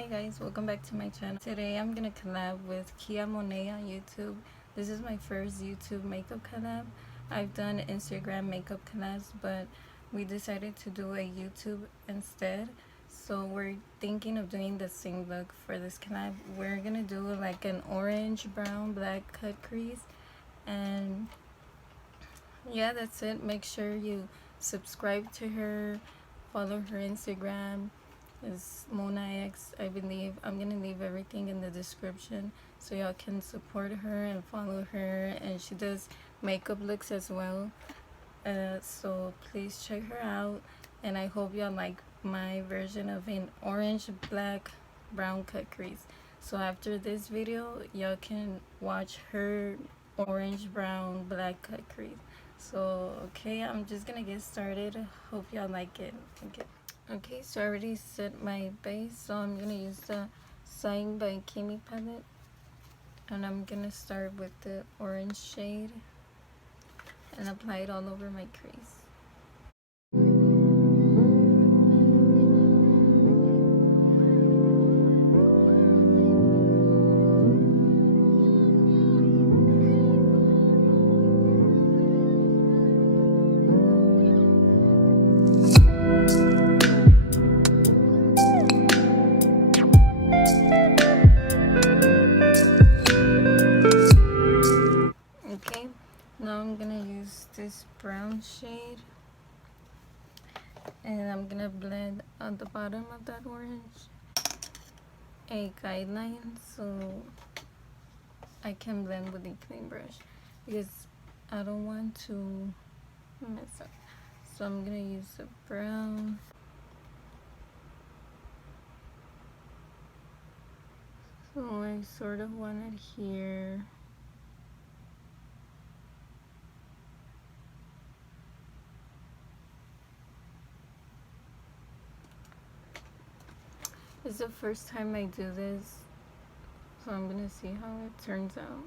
Hi guys, welcome back to my channel. Today I'm gonna collab with Kiyah Monae on YouTube. This is my first YouTube makeup collab. I've done Instagram makeup collabs, but we decided to do a YouTube instead. So we're thinking of doing the same look for this collab. We're gonna do like an orange, brown, black cut crease. And yeah, that's it. Make sure you subscribe to her, follow her Instagram. Is Monae, I believe. I'm gonna leave everything in the description so y'all can support her and follow her, and she does makeup looks as well, so please check her out. And I hope y'all like my version of an orange, black, brown cut crease. So after this video y'all can watch her orange, brown, black cut crease. So okay, I'm just gonna get started. Hope y'all like it. Okay, so I already set my base, so I'm gonna use the Sign by Kimi palette, and I'm gonna start with the orange shade and apply it all over my crease. Okay, now I'm gonna use this brown shade, and I'm gonna blend on the bottom of that orange a guideline so I can blend with a clean brush, because I don't want to mess up. So I'm gonna use a brown, so I sort of want it here. It's the first time I do this, so I'm gonna see how it turns out.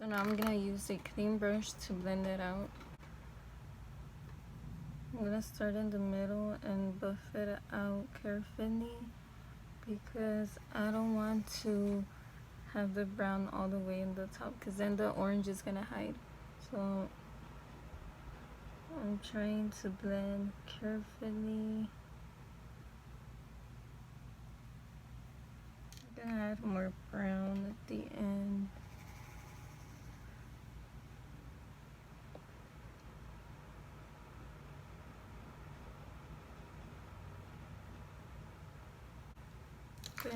So now I'm gonna use a clean brush to blend it out. I'm gonna start in the middle and buff it out carefully, because I don't want to have the brown all the way in the top, because then the orange is gonna hide. So I'm trying to blend carefully. I'm gonna add more brown at the end. There.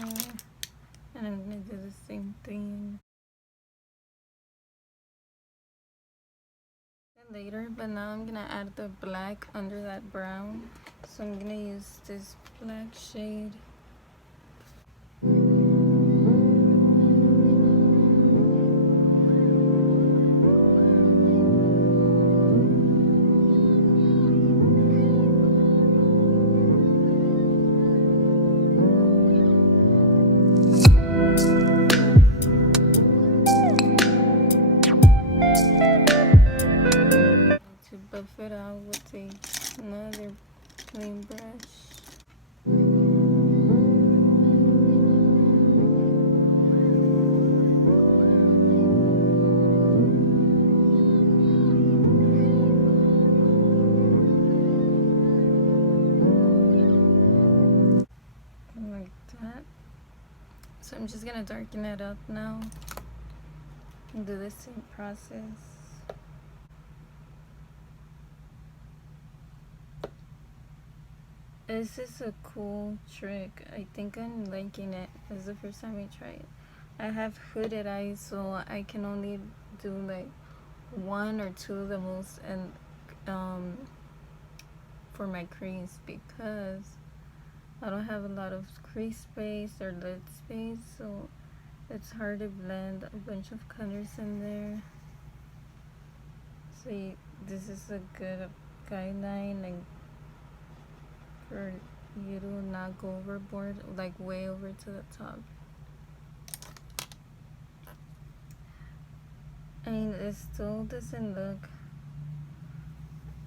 And I'm gonna do the same thing later, but now I'm gonna add the black under that brown. So I'm gonna use this black shade. To buff it out with another clean brush. Like that. So I'm just gonna darken it up now and do the same process. This is a cool trick. I think I'm liking it. This is the first time I try it. I have hooded eyes, so I can only do like one or two the most, and for my crease, because I don't have a lot of crease space or lid space, so it's hard to blend a bunch of colors in there. So this is a good guideline, like, for you to not go overboard, like way over to the top. I mean, it still doesn't look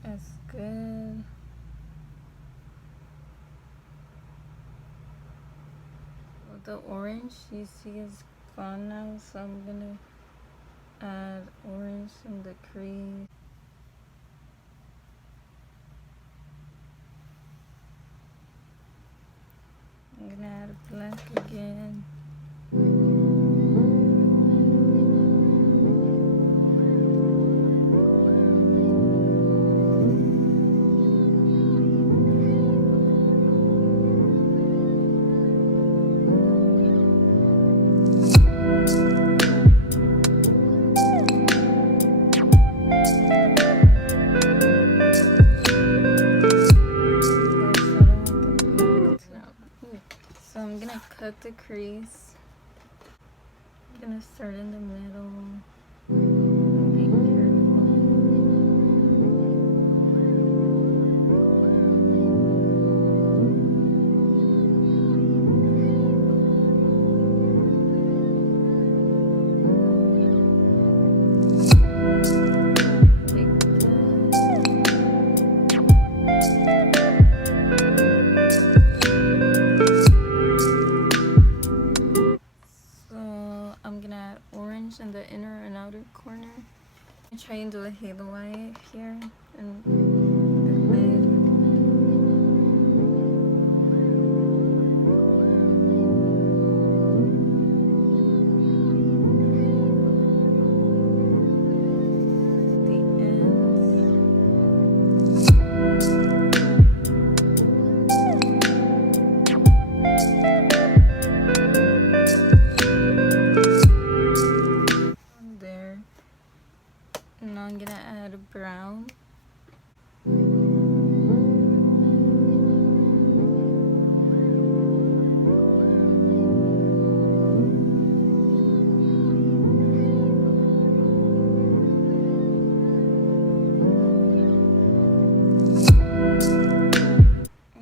as good. Well, the orange you see is gone now, so I'm gonna add orange in the crease. I'm gonna add black again. So I'm gonna cut the crease. I'm gonna start in the middle. Be careful. In the inner and outer corner. I try and do a halo eye here and the lid. The Now I'm gonna add a brown.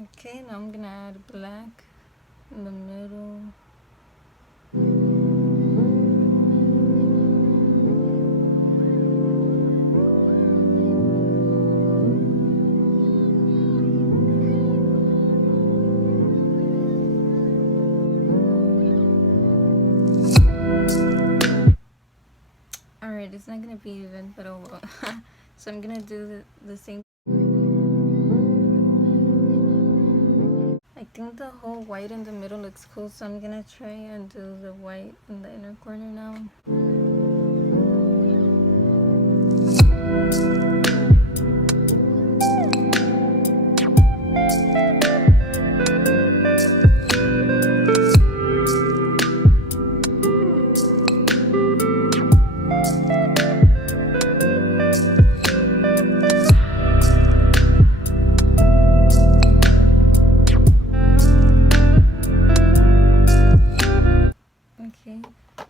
Okay, now I'm gonna add black in the middle. Alright, it's not gonna be even, but oh well. So I'm gonna do the same. I think the whole white in the middle looks cool, so I'm gonna try and do the white in the inner corner now.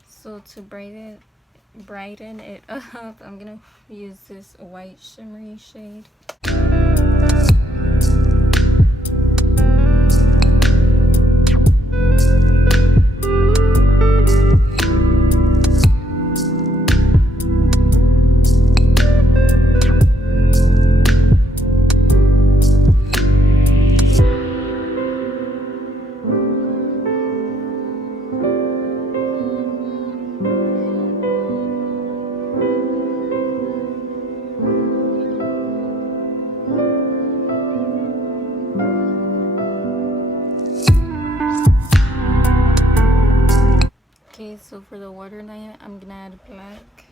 So to brighten it up, I'm gonna use this white shimmery shade. Okay, so for the waterline, I'm gonna add black.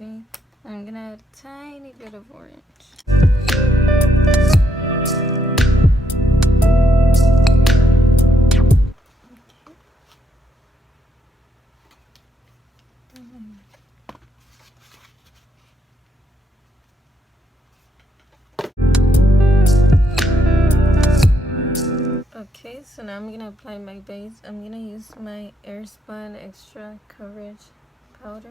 Okay, I'm gonna add a tiny bit of orange. Okay, so now I'm gonna apply my base. I'm gonna use my Airspun Extra Coverage Powder.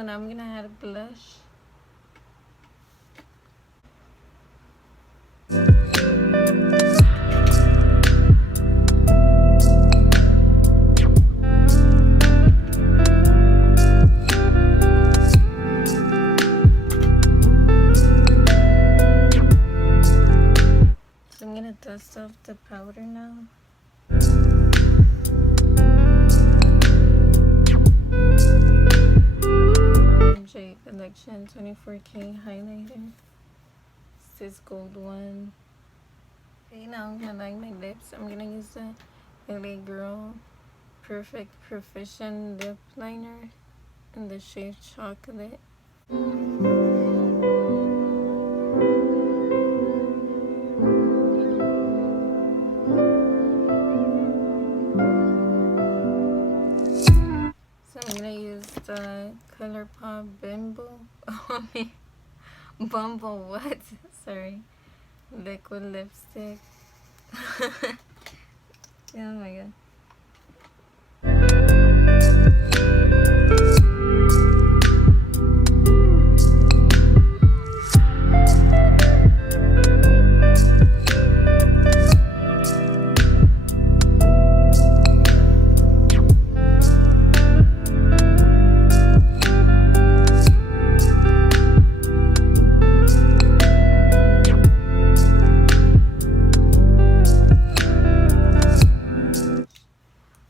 So now I'm gonna add a blush. So I'm gonna dust off the powder now. Collection 24K highlighter. It's this gold one. Okay, now I'm gonna line my lips. I'm gonna use the LA Girl Perfect Profession lip liner in the shade Chocolate. So I'm gonna use the ColourPop Bumble what? Sorry. Liquid lipstick. Oh my god.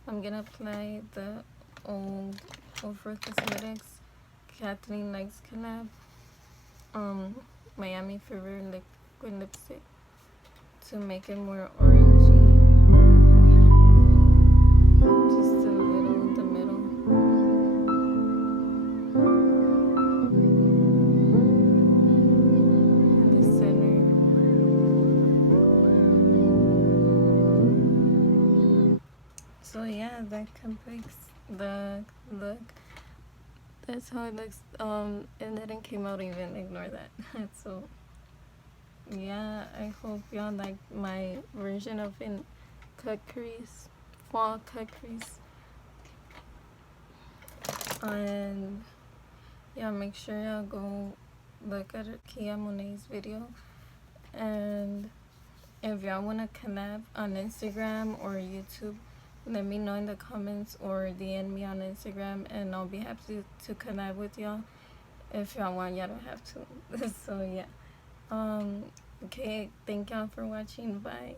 I'm gonna apply the old Ofra Cosmetics Kathleen Likes Collab Miami Fever liquid lipstick to make it more orangey. Just a little in the middle. In the center. So yeah, that completes the look. That's how it looks. It didn't came out even. Ignore that. So yeah, I hope y'all like my version of an cut crease, fall cut crease. And yeah, make sure y'all go look at Kiyah Monae's video. And if y'all wanna collab on Instagram or YouTube, let me know in the comments or DM me on Instagram, and I'll be happy to collab with y'all. If y'all want, y'all don't have to. So yeah. Okay, thank y'all for watching. Bye.